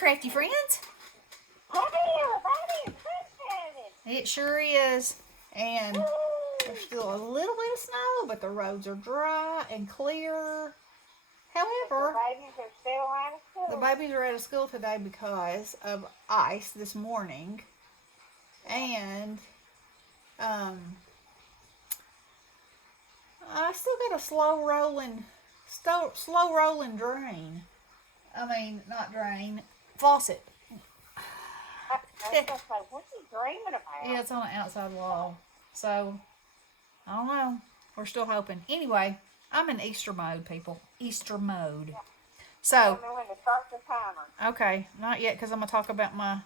crafty friends. It sure is. And there's still a little bit of snow, but the roads are dry and clear. However, the babies are out of school today because of ice this morning. And I still got a slow rolling drain. I mean, not drain, faucet. What's he dreaming about? Yeah, it's on an outside wall. So, I don't know. We're still hoping. Anyway, I'm in Easter mode, people. Easter mode. Yeah. So, tell me when to start the timer. Okay, not yet, because I'm gonna talk about my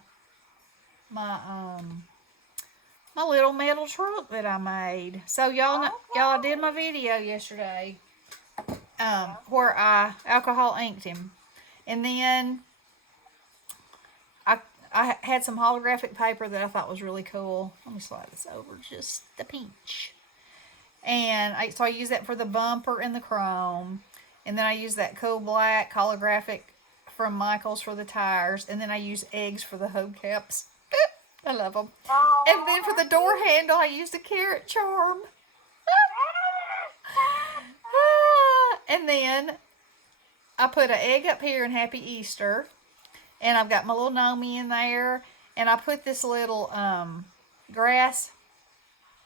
little metal truck that I made. So y'all did my video yesterday, where I alcohol inked him, and then I had some holographic paper that I thought was really cool. Let me slide this over just a pinch. And so I used that for the bumper and the chrome. And then I used that cool black holographic from Michael's for the tires. And then I used eggs for the hubcaps. I love them. And then for the door handle, I used a carrot charm. And then I put an egg up here in Happy Easter. And I've got my little Nomi in there. And I put this little grass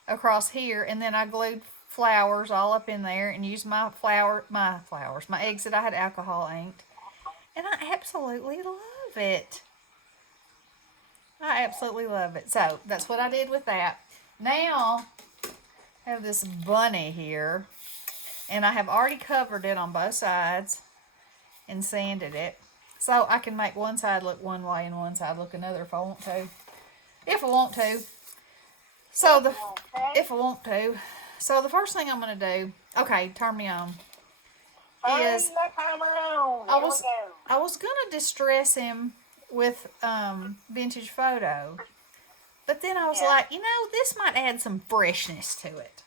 across here. And then I glued flowers all up in there and used my eggs that I had alcohol inked. And I absolutely love it. I absolutely love it. So that's what I did with that. Now I have this bunny here. And I have already covered it on both sides and sanded it. So I can make one side look one way and one side look another if I want to. If I want to. So if I want to. So the first thing I'm going to do, okay, turn me on, is I was going to distress him with vintage photo. But then I was like, this might add some freshness to it.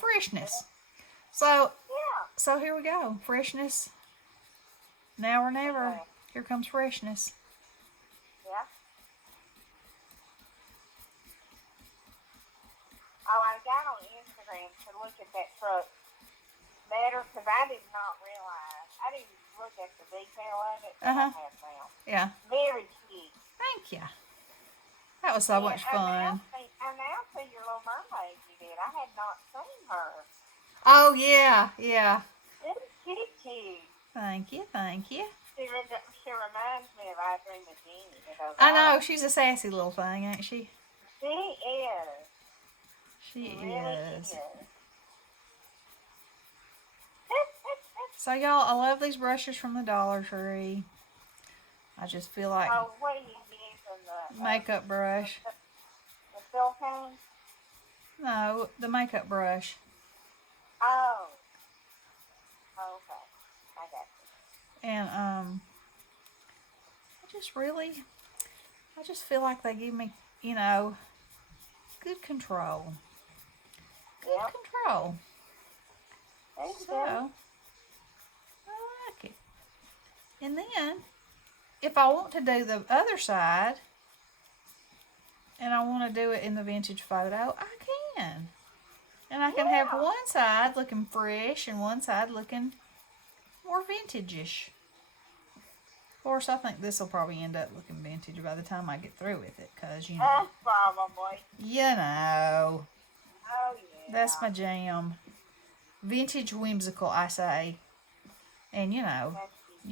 Freshness. So here we go. Freshness. Now or never. Okay. Here comes freshness. Yeah. Oh, I got on Instagram to look at that truck better because I did not realize. I didn't look at the detail of it. I have now. Yeah. Very cute. Thank you. That was so much fun. I now see your Little Mermaid you did. I had not seen her. Oh, yeah, yeah. It's cute. Thank you. She reminds me of I Dream of Jeannie. I know, she's a sassy little thing, ain't she? She is. She really is. So, y'all, I love these brushes from the Dollar Tree. I just feel like... Oh, what are you using? The makeup brush. The silicone? No, the makeup brush. Oh. Okay. I got you. And, I just feel like they give me, good control. Good control. So, I like it. And then, if I want to do the other side, and I want to do it in the vintage photo, I can. And I can have one side looking fresh and one side looking more vintage-ish. Of course, I think this will probably end up looking vintage by the time I get through with it, because, probably. Oh, yeah. That's my jam. Vintage whimsical, I say. And, you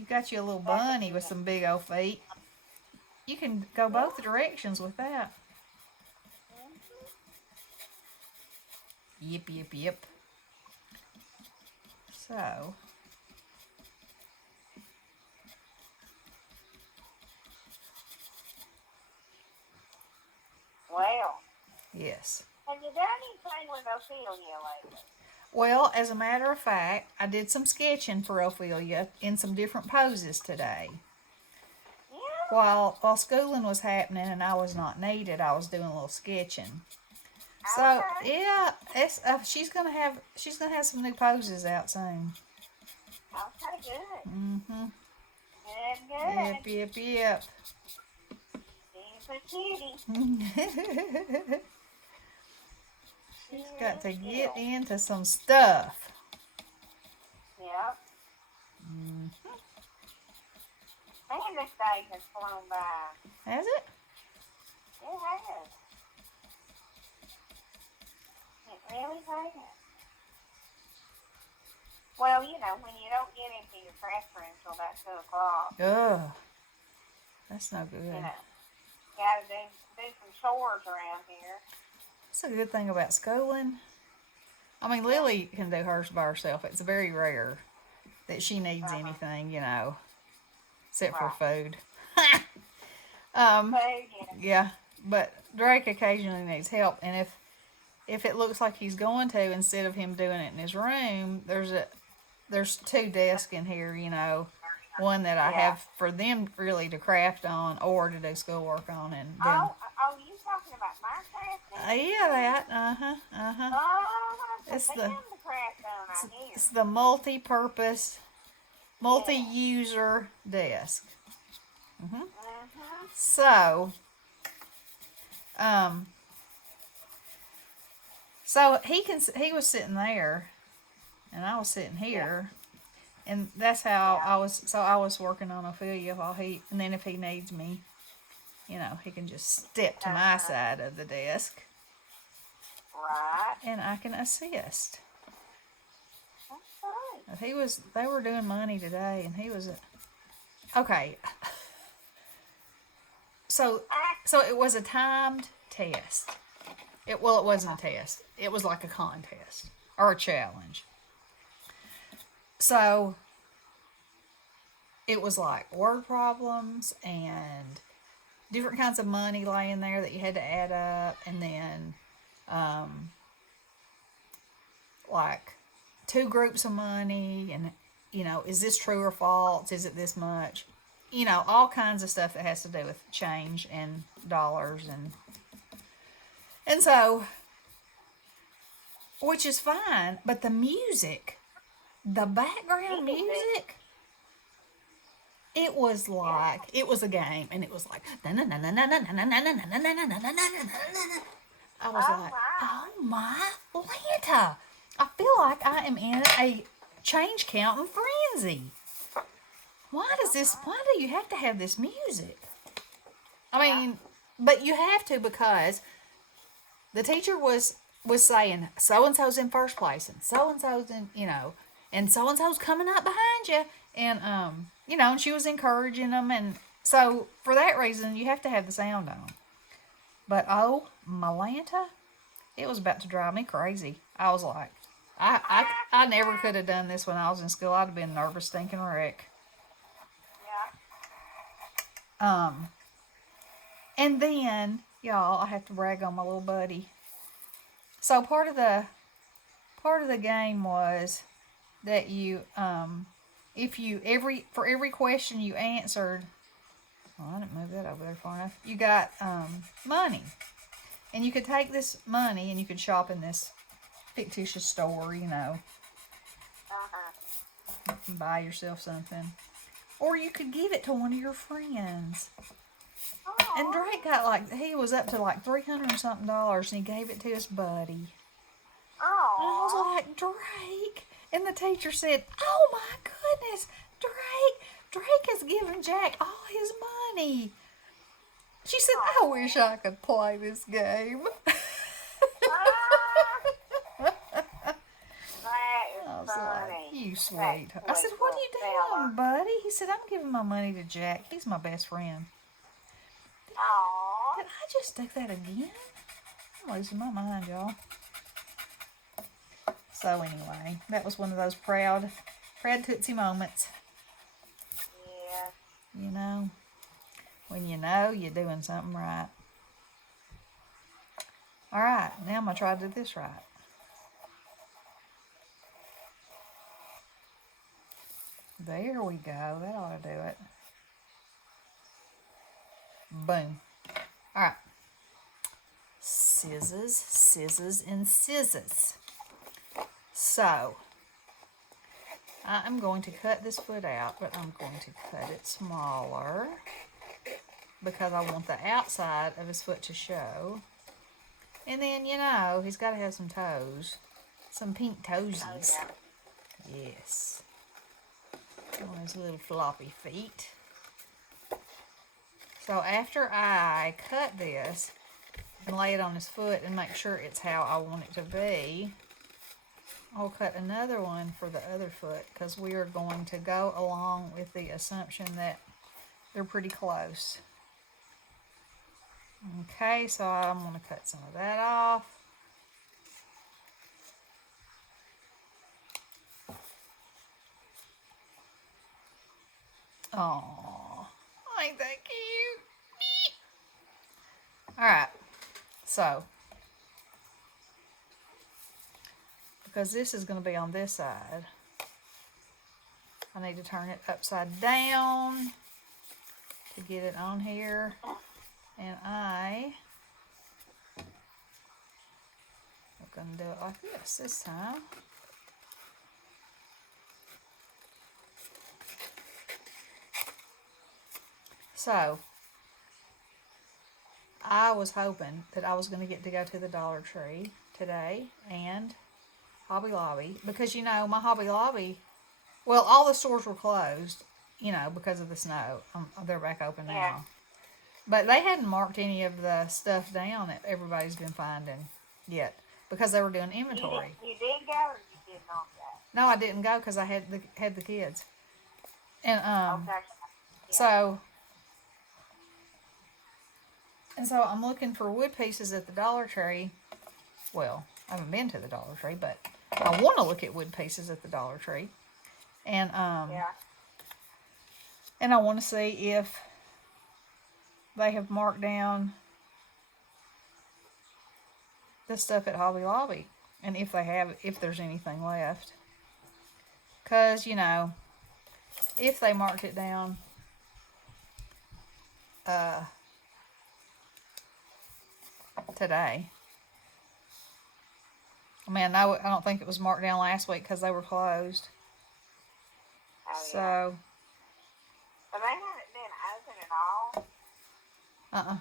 got your little bunny with some big old feet. You can go both directions with that. Yep. So... Well. Yes. Have you done anything with Ophelia lately? Well, as a matter of fact, I did some sketching for Ophelia in some different poses today. Yeah. While schooling was happening and I was not needed, I was doing a little sketching. So yeah, it's she's gonna have some new poses out soon. Okay, good. Mhm. Good. Yep, yep, yep. She's a kitty. She's got to get into some stuff. Yep. Mm-hmm. Man, this day has flown by. Has it? It has. It really has. Well, you know, when you don't get into your classroom until about 2 o'clock, Ugh. That's no good. you know, gotta do some chores around here. That's a good thing about schooling. I mean, Lily can do hers by herself. It's very rare that she needs anything, you know, except for food. Food, Yeah, but Drake occasionally needs help, and if it looks like he's going to, instead of him doing it in his room, there's 2 desks in here, you know, one that I have for them really to craft on or to do schoolwork on, and then you talking about my craft? yeah, that It's the craft on, I hear. It's the multi-purpose, multi-user desk. So, so he was sitting there, and I was sitting here, and that's how I was. So I was working on Ophelia while and then if he needs me, you know, he can just step to my side of the desk, right, and I can assist. That's right. They were doing money today, and he was okay. So it was a timed test. It wasn't a test. It was like a contest or a challenge. So it was like word problems and different kinds of money laying there that you had to add up, and then like 2 groups of money, and you know, is this true or false? Is it this much? You know, all kinds of stuff that has to do with change and dollars, and so, which is fine, but the music, the background music, it was like, it was a game, and it was like, I was like, oh my Lanta, I feel like I am in a change counting frenzy. Why do you have to have this music? I mean, but you have to, because the teacher was saying so-and-so's in first place, and so-and-so's in, you know, and so-and-so's coming up behind you, and you know, and she was encouraging them, and so for that reason you have to have the sound on. But oh, Malanta, it was about to drive me crazy. I was like, I never could have done this when I was in school. I'd have been nervous stinking wreck. And then, y'all, I have to brag on my little buddy. So part of the game was that you, if you for every question you answered, well, I didn't move that over there far enough. You got money, and you could take this money and you could shop in this fictitious store, you know, and buy yourself something, or you could give it to one of your friends. And Drake got he was up to like $300 and something, and he gave it to his buddy. Oh. And I was like, Drake. And the teacher said, oh my goodness, Drake has given Jack all his money. She said, I wish I could play this game. I was like, you sweetheart. I said, what are you doing, buddy? He said, I'm giving my money to Jack. He's my best friend. Did I just do that again? I'm losing my mind, y'all. So anyway, that was one of those proud Tootsie moments. Yeah. You know, when you know you're doing something right. All right, now I'm going to try to do this right. There we go. That ought to do it. Boom. All right. Scissors, and scissors. So, I'm going to cut this foot out, but I'm going to cut it smaller because I want the outside of his foot to show. And then, you know, he's got to have some toes. Some pink toesies. Oh, yeah. Yes. On his little floppy feet. So after I cut this and lay it on his foot and make sure it's how I want it to be, I'll cut another one for the other foot because we are going to go along with the assumption that they're pretty close. Okay, so I'm going to cut some of that off. Oh, ain't that cute? Alright, so, because this is going to be on this side, I need to turn it upside down to get it on here. And I'm going to do it like this time. So, I was hoping that I was going to get to go to the Dollar Tree today and Hobby Lobby because, you know, my Hobby Lobby, well, all the stores were closed, you know, because of the snow. They're back open now. Yeah. But they hadn't marked any of the stuff down that everybody's been finding yet because they were doing inventory. You did go or you did not go? No, I didn't go because I had the kids. And Okay. Yeah. So I'm looking for wood pieces at the Dollar Tree. Well, I haven't been to the Dollar Tree, but I want to look at wood pieces at the Dollar Tree. And Yeah. And I want to see if they have marked down the stuff at Hobby Lobby and if they have, if there's anything left. Because, you know, if they marked it down today, I mean, I don't think it was marked down last week because they were closed. Oh, yeah. So, But they haven't been open at all? Wow.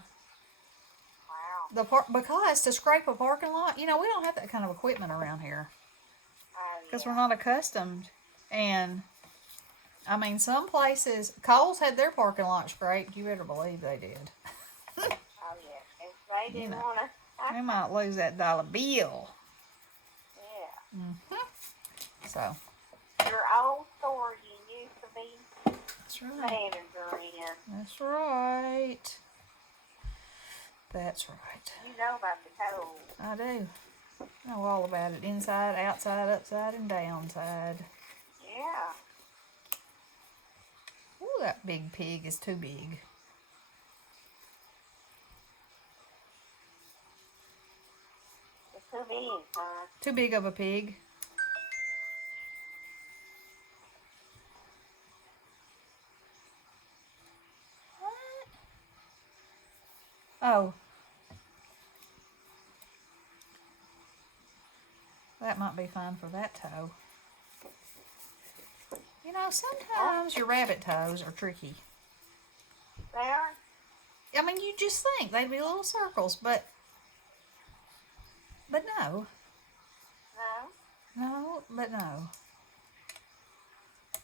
Because to scrape a parking lot, you know, we don't have that kind of equipment around here. Because we're not accustomed. And, I mean, some places, Kohl's had their parking lot scraped. You better believe they did. Oh, yeah. If they didn't want to... They might lose that dollar bill. Yeah. Mm-hmm. So. Your old store you used to be That's right. manager in. That's right. That's right. You know about the code. I do. I know all about it. Inside, outside, upside, and downside. Yeah. Ooh, that big pig is too big. It's too big, huh? Too big of a pig. Oh. That might be fine for that toe. You know, sometimes your rabbit toes are tricky. They are? I mean, you just think they'd be little circles, but no. No? No, but no.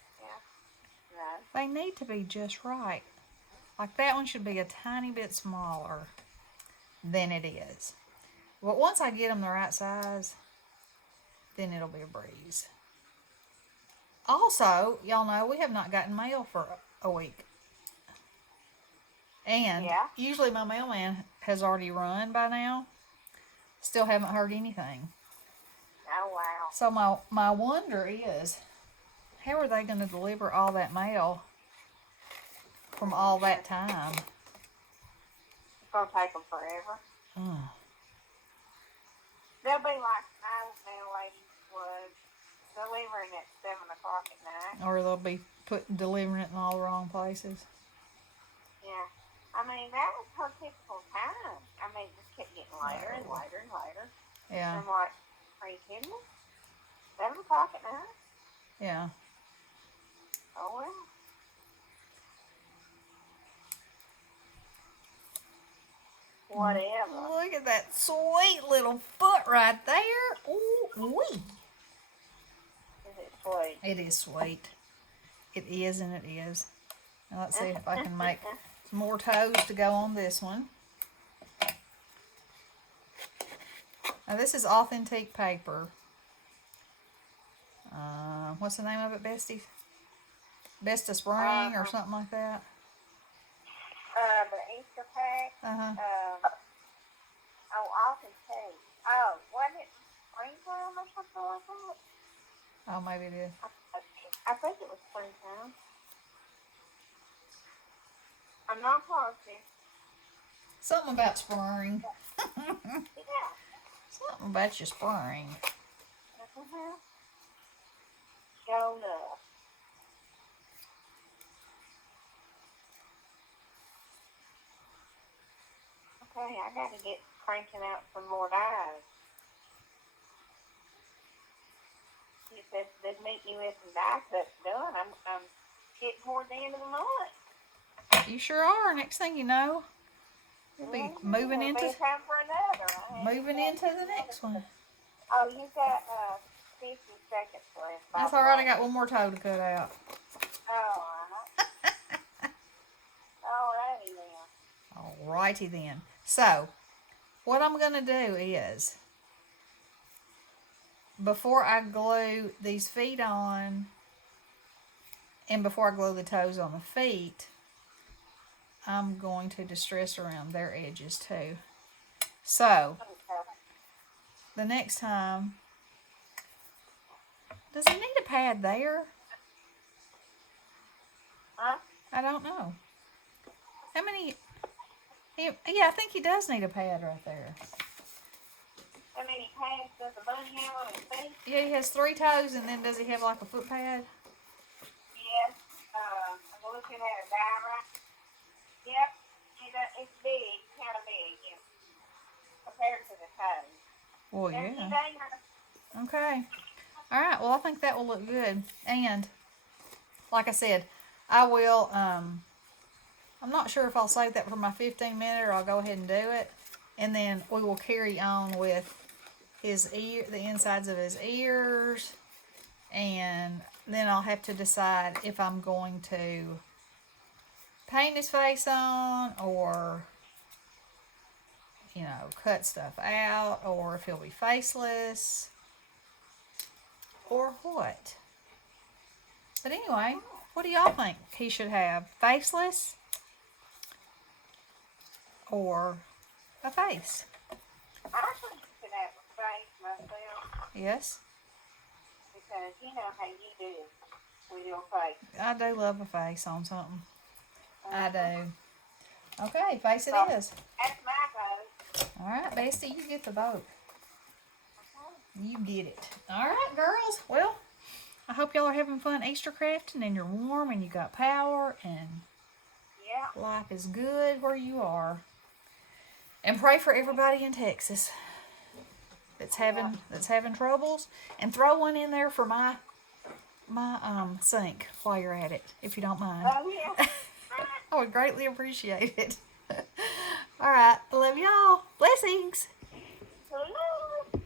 Yeah. No. They need to be just right. Like that one should be a tiny bit smaller than it is. But once I get them the right size, then it'll be a breeze. Also, y'all know we have not gotten mail for a week. And usually my mailman has already run by now. Still haven't heard anything. Oh, wow. So my wonder is, how are they going to deliver all that mail from all that time? It's going to take them forever. They'll be like my mail lady was delivering at 7 o'clock at night. Or they'll be delivering it in all the wrong places. Yeah. I mean, that was her typical time. I mean, it just kept getting later and later and later. Yeah. I'm like, are you kidding me? 7 o'clock at night? Yeah. Oh, well. Whatever. Look at that sweet little foot right there. Ooh, wee. Is it sweet? It is sweet. It is and it is. Now let's see if I can make some more toes to go on this one. Now this is authentic paper. What's the name of it, Besties? Best of Spring or something like that? The Easter pack. Uh-huh. Authentic. Oh, wasn't it springtime or something like that? Oh, maybe it is. I think it was springtime. I'm not positive. Something about spring. Yeah. Something about your spring. Shown up. Okay, I gotta get cranking out some more dyes. If this meet you with some dye cuts done, I'm getting toward the end of the month. You sure are. Next thing you know, we'll be moving It'll into be time for another. the next one. Oh, you got 50 seconds left. That's all right. I got one more toe to cut out. Oh, alrighty then. Alrighty then. So, what I'm gonna do is, before I glue these feet on, and before I glue the toes on the feet, I'm going to distress around their edges too. So, the next time, does he need a pad there? Huh? I don't know. How many? Yeah, I think he does need a pad right there. How many pads does the bunny have on his feet? Yeah, he has 3 toes, and then does he have like a foot pad? Yes. I'm looking at a dye right. Yep. It's big, kind of big, yeah. Compared to the toes. Well, There's yeah. your dinger. Okay. All right. Well, I think that will look good. And like I said, I will. I'm not sure if I'll save that for my 15-minute or I'll go ahead and do it, and then we will carry on with his ear, the insides of his ears, and then I'll have to decide if I'm going to paint his face on or, cut stuff out, or if he'll be faceless or what. But anyway, what do y'all think he should have? Faceless or a face? I think you should have a face myself. Yes? Because you know how you do with your face. I do love a face on something. I do. Okay, face it is. That's my vote. All right, Bestie, you get the vote. You get it. All right, girls. Well, I hope y'all are having fun Easter crafting and you're warm and you got power and Yeah. life is good where you are. And pray for everybody in Texas that's having troubles, and throw one in there for my sink while you're at it, if you don't mind. Oh, yeah. I would greatly appreciate it. All right, I love y'all. Blessings.